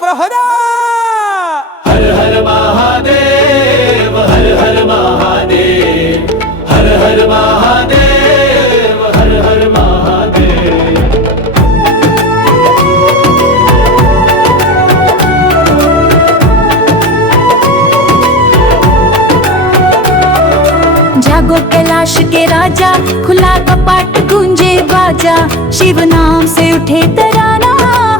प्रहरा हर हर महादेव, हर हर महादेव, हर हर महादेव, हर हर महादेव। जागो कैलाश के राजा, खुला कपाट गूंजे बाजा, शिव नाम से उठे तराना,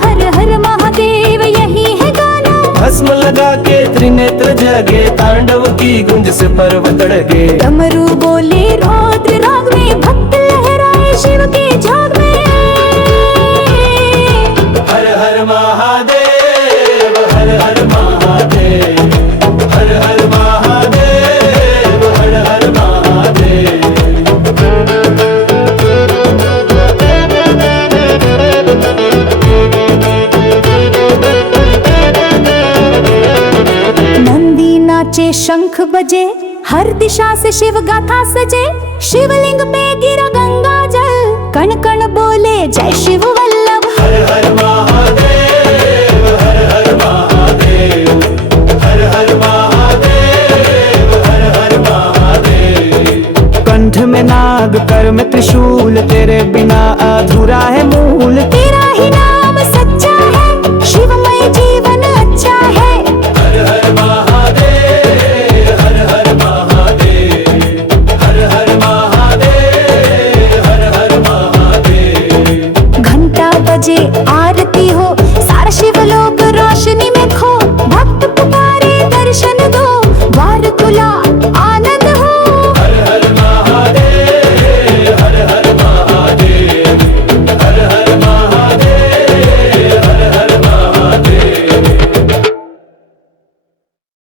हर हर महादेव यही है गाना। भस्म लगा के त्रिनेत्र जगे, तांडव की गुंज से पर्वत डगे। डमरू बोले रौद्र राग में, भक्त लहराए शिव के झाग में। हर हर महादेव, हर हर महादेव, हर हर महादेव, हर हर महादेव। नंदी नाचे शंख बजे, हर दिशा से शिव गाथा सजे। शिवलिंग पे गिरा गंगा जल, कण कण बोले जय शिव वल्लभ। हर हर महादेव, हर हर महादेव, हर हर महादेव, हर हर महादेव। कंठ में नाग, कर में त्रिशूल, तेरे बिना अधूरा है मूल। तेरा ही नाम सच्चा है, शिवमय जीवन अच्छा है। हर हर महादेव, हर हर महादेव, हर हर महादेव, हर हर महादेव। घंटा बजे